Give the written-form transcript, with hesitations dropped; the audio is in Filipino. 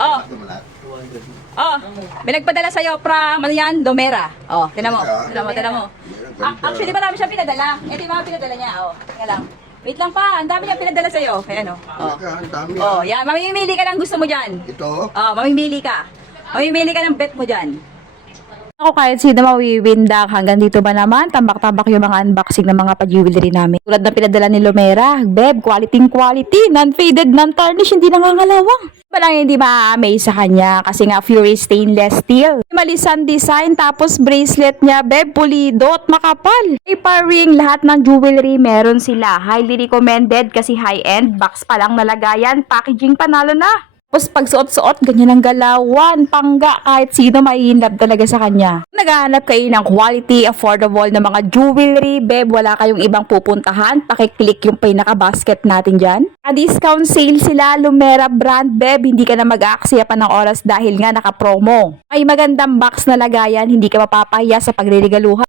Oh. Oh, may nagpadala sa'yo from, ano yan, Domera. Oh, tinan mo. Tinan mo. Actually, marami siyang pinadala. Ito yung mga pinadala niya. Oh, tingnan lang. Wait lang pa, ang dami niyang pinadala sa'yo. Ayan, oh. Oh, yan. Mamimili ka ng gusto mo dyan. Ito? Oh, mamimili ka. Mamimili ka ng bet mo dyan. Ako kahit sino mawiwindak, hanggang dito ba naman, tambak-tambak yung mga unboxing ng mga pa-jewelry namin. Tulad ng pinadala ni Lumera, Beb, quality, non-faded, non-tarnish, hindi nangangalawang. Walang hindi ma-amaze sa kanya kasi nga Fury stainless steel. Malisan design, tapos bracelet niya, Beb, pulido at makapal. Paper ring, lahat ng jewelry meron sila. Highly recommended kasi high-end, box pa lang nalagayan, packaging panalo na. Tapos pag suot-suot, ganyan ang galawan, pangga, kahit sino maiinlove talaga sa kanya. Naghahanap kayo ng quality, affordable na mga jewelry, Beb, wala kayong ibang pupuntahan, pakiclick yung pinaka-basket natin dyan. A-discount sale sila, Lumera brand, Beb, hindi ka na mag-aaksaya pa ng oras dahil nga naka-promo. May magandang box na lagayan, hindi ka mapapahiya sa pagre-regaluhan.